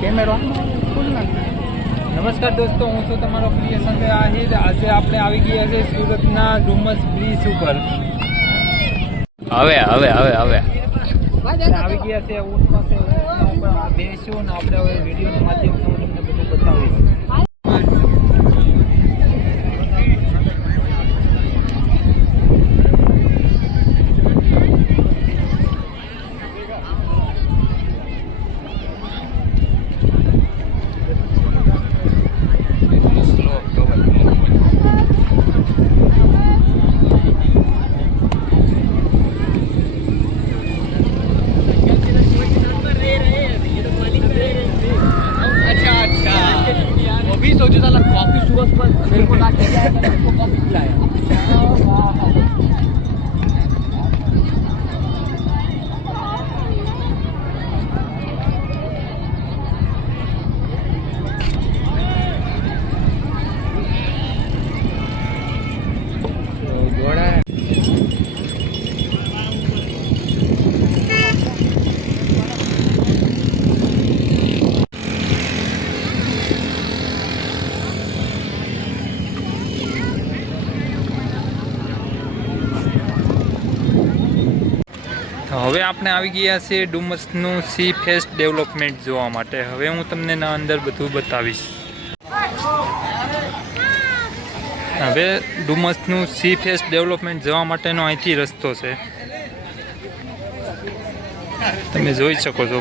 કેમેરો નમસ્કાર દોસ્તો, હું છું તમારો પ્રિય સંજય આહિર। આજે આપણે આવી ગયા છે સુરતના ડુમસ બ્રિજ ઉપર। હવે આવી ગયા છે ઊંટ પાસે, બેસીશું ને આપણે હવે વિડીયોના માધ્યમથી હું તમને બધું બતાવીશ। अभी सोचो साला कॉफी सुबह सुबह मेरे को ला के जाएगा, उसको कॉफी पिलाया। હવે આપણે આવી ગયા છે ડુમસનું સી ફેસ ડેવલપમેન્ટ જોવા માટે। હવે હું તમને ના અંદર બધું બતાવીશ। હવે ડુમસનું સી ફેસ ડેવલપમેન્ટ જવા માટેનો અહીંથી રસ્તો છે, તમે જોઈ શકો છો।